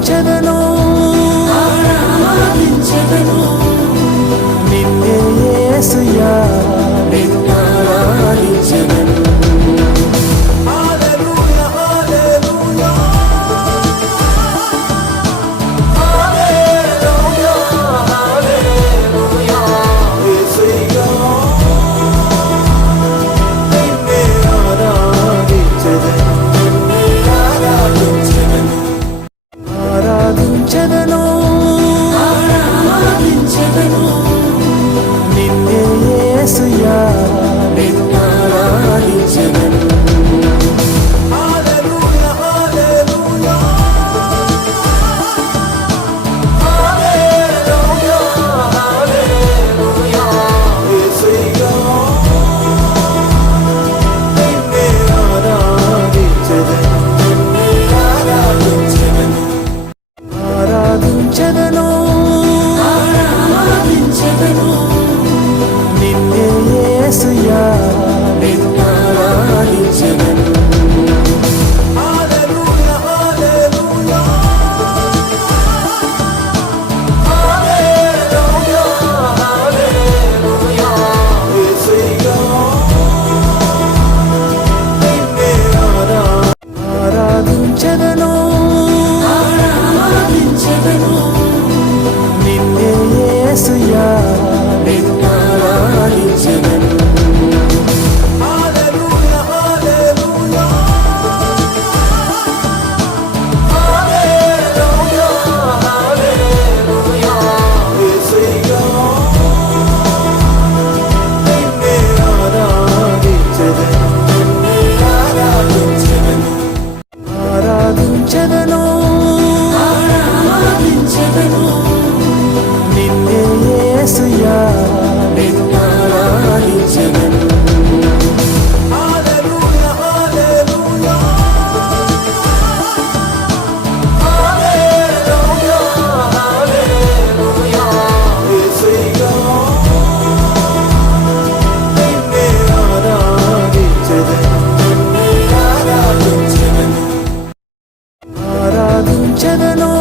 ఆరాధించెదను. ఆరాధించెదను. యేసయ్యా నిన్నారాధించెదను హల్లెలూయా ఆరాధించదను